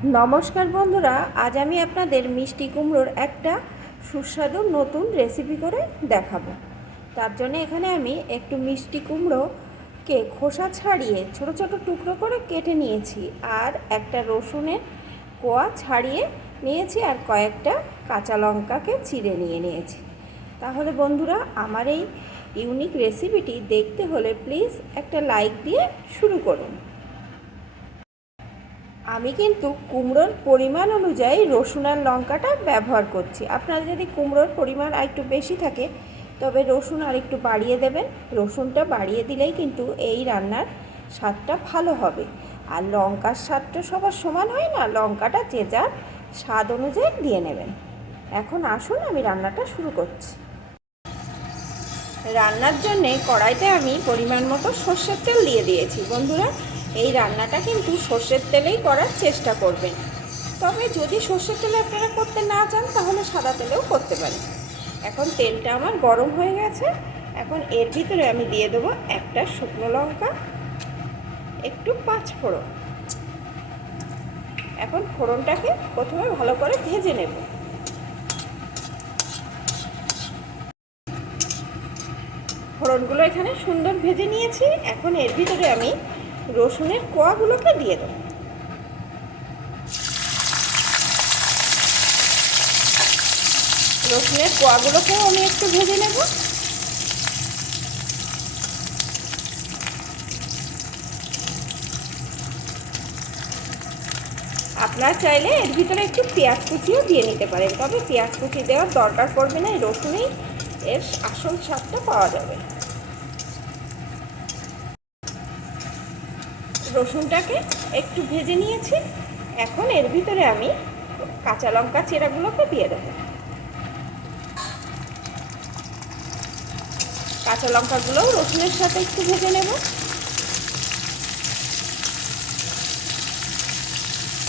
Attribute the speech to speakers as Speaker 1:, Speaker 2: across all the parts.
Speaker 1: নমস্কার বন্ধুরা, আজ আমি আপনাদের মিষ্টি কুমড়োর একটা সুস্বাদু নতুন রেসিপি করে দেখাবো। তার জন্য এখানে আমি একটু মিষ্টি কুমড়োকে খোসা ছাড়িয়ে ছোট ছোট টুকরো করে কেটে নিয়েছি আর একটা রসুনের কোয়া ছাড়িয়ে নিয়েছি আর কয়েকটা কাঁচা লঙ্কাকে চিড়ে নিয়ে নিয়েছি। তাহলে বন্ধুরা, আমার এই ইউনিক রেসিপিটি দেখতে হলে প্লিজ একটা লাইক দিয়ে শুরু করুন। আমি কিন্তু কুমড়োর পরিমাণ অনুযায়ী রসুন আর লঙ্কাটা ব্যবহার করছি। আপনার যদি কুমড়োর পরিমাণ আর একটু বেশি থাকে, তবে রসুন আর একটু বাড়িয়ে দেবেন। রসুনটা বাড়িয়ে দিলেই কিন্তু এই রান্নার স্বাদটা ভালো হবে। আর লঙ্কার স্বাদটা সবার সমান হয় না, লঙ্কাটা যে যার স্বাদ অনুযায়ী দিয়ে নেবেন। এখন আসুন আমি রান্নাটা শুরু করছি। রান্নার জন্যে কড়াইতে আমি পরিমাণ মতো সর্ষের তেল দিয়ে দিয়েছি। বন্ধুরা এই রান্নাটা কিন্তু সর্ষের তেলেই করার চেষ্টা করবেন। তবে যদি সর্ষের তেলে আপনারা করতে না চান, তাহলে সাদা তেলেও করতে পারেন। এখন তেলটা আমার গরম হয়ে গেছে। এখন এর ভিতরে আমি দিয়ে দেবো একটা শুকনো লঙ্কা, একটু পাঁচ ফোড়ন। এখন ফোড়নটাকে প্রথমে ভালো করে ভেজে নেব। ফোড়নগুলো এখানে সুন্দর ভেজে নিয়েছি। এখন এর ভিতরে আমি রসুনের কোয়াগুলোকে দিয়ে দেবো। রসুনের কোয়াগুলোকেও আমি একটু ভেজে নেব। আপনার চাইলে এর ভিতরে একটু পেঁয়াজ কুচিও দিয়ে নিতে পারেন, তবে পেঁয়াজ কুচি দেওয়ার দরকার পড়বে না, এই রসুনেই এর আসল স্বাদটা পাওয়া যাবে। রসুনটাকে একটু ভেজে নিয়েছি। এখন এর ভিতরে আমি কাঁচা লঙ্কা চেরাগুলোকে দিয়ে দেবো। কাঁচা লঙ্কাগুলোও রসুনের সাথে একটু ভেজে নেব।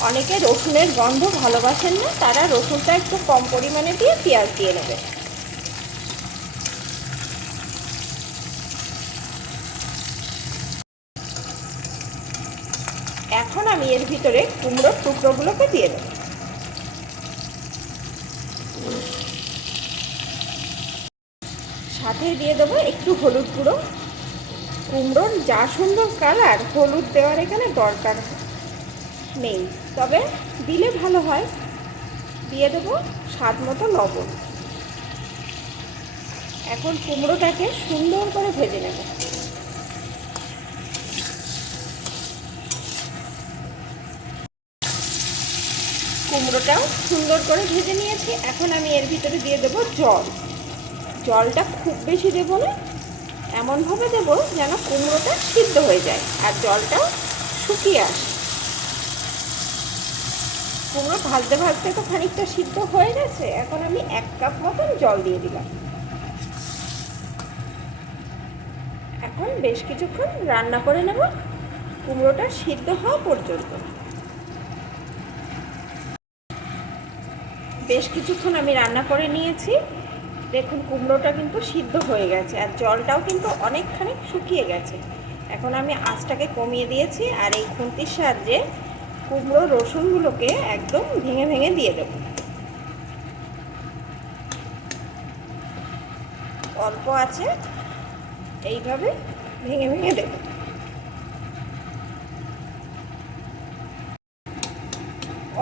Speaker 1: অনেকে রসুনের গন্ধ ভালোবাসেন না, তারা রসুনটা একটু কম পরিমাণে দিয়ে পেঁয়াজ দিয়ে নেবে। এখন আমি এর ভিতরে কুমড়োর টুকরোগুলোকে দিয়ে দেব। সাথে দিয়ে দেবো একটু হলুদ গুঁড়ো। কুমড়োর যা সুন্দর কালার, হলুদ দেওয়ার এখানে দরকার নেই। তবে দিলে ভালো হয়। দিয়ে দেবো স্বাদ মতো লবণ। এখন কুমড়োটাকে সুন্দর করে ভেজে নেব। কুমড়োটাও সুন্দর করে ভেজে নিয়েছি। এখন আমি এর ভিতরে দিয়ে দেবো জল। জলটা খুব বেশি দেবো না, এমনভাবে দেব যেন কুমড়োটা সিদ্ধ হয়ে যায় আর জলটাও শুকিয়ে আসে। কুমড়ো ভাজতে ভাজতে তো খানিকটা সিদ্ধ হয়ে গেছে, এখন আমি এক কাপ মতন জল দিয়ে দিলাম। এখন বেশ কিছুক্ষণ রান্না করে নেব। কুমড়োটা সিদ্ধ হওয়া পর্যন্ত। বেশ কিছুক্ষণ আমি রান্না করে নিয়েছি। দেখুন, কুমড়োটা কিন্তু সিদ্ধ হয়ে গেছে আর জলটাও কিন্তু অনেকখানি শুকিয়ে গেছে। এখন আমি আঁচটাকে কমিয়ে দিয়েছি আর এই খুন্তির সাহায্যে কুমড়ো রসুনগুলোকে একদম ভেঙে ভেঙে দিয়ে দেব। অল্প আছে, এইভাবে ভেঙে ভেঙে দেব।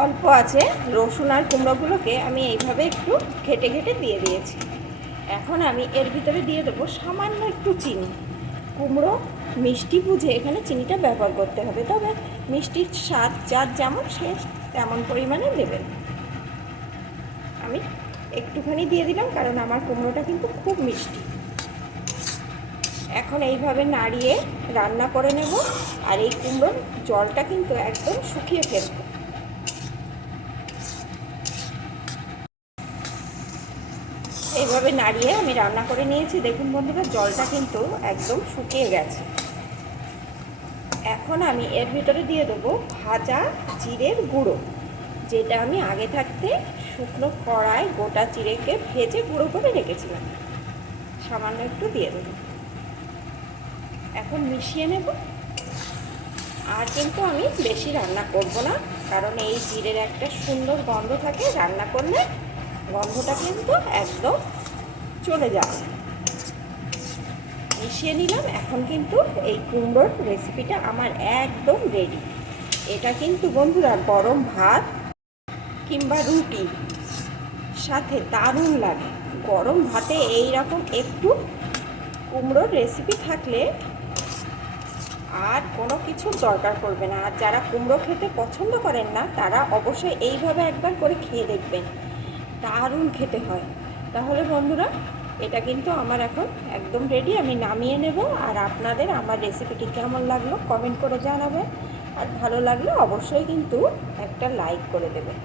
Speaker 1: অল্প আছে, রসুন আর কুমড়োগুলোকে আমি এইভাবে একটু ঘেটে ঘেটে দিয়ে দিয়েছি। এখন আমি এর ভিতরে দিয়ে দেবো সামান্য একটু চিনি। কুমড়ো, মিষ্টি বুঝে এখানে চিনিটা ব্যবহার করতে হবে, তবে মিষ্টির স্বাদ, যার যেমন সে তেমন পরিমাণে দেবেন আমি একটুখানি দিয়ে দিলাম, কারণ আমার কুমড়োটা কিন্তু খুব মিষ্টি। এখন এইভাবে নাড়িয়ে রান্না করে নেব, আর এই কুমড়োর জলটা কিন্তু একদম শুকিয়ে ফেলব। এইভাবে নাড়িয়ে আমি রান্না করে নিয়েছি। দেখুন বন্ধুরা, জলটা কিন্তু একদম শুকিয়ে গেছে। এখন আমি এর ভিতরে দিয়ে দেবো ভাজা জিরের গুঁড়ো, যেটা আমি আগে থাকতে শুকনো কড়ায় গোটা চিড়েকে ভেজে গুঁড়ো করে রেখেছিলাম। সামান্য একটু দিয়ে দেবো। এখন মিশিয়ে নেব। আর কিন্তু আমি বেশি রান্না করব না, কারণ এই জিরের একটা সুন্দর গন্ধ থাকে রান্না করলে। গন্ধটা কিন্তু একদম চলে যাবে। মিশিয়ে নিলাম, এখন কিন্তু এই কুমড়োর রেসিপিটা আমার একদম রেডি এটা কিন্তু বন্ধুরা গরম ভাত কিংবা রুটি সাথে দারুণ লাগে। গরম ভাতে এই রকম একটু কুমড়োর রেসিপি থাকলে আর কোনো কিছু দরকার পড়বে না। আর যারা কুমড়ো খেতে পছন্দ করেন না, তারা অবশ্যই এইভাবে একবার করে খেয়ে দেখবেন। দারুণ খেতে হয়। তাহলে বন্ধুরা, এটা কিন্তু আমার এখন একদম রেডি আমি নামিয়ে নেব আর আপনাদের আমার রেসিপিটি কেমন লাগল কমেন্ট করে জানাবেন। আর ভালো লাগলে অবশ্যই কিন্তু একটা লাইক করে দেবেন।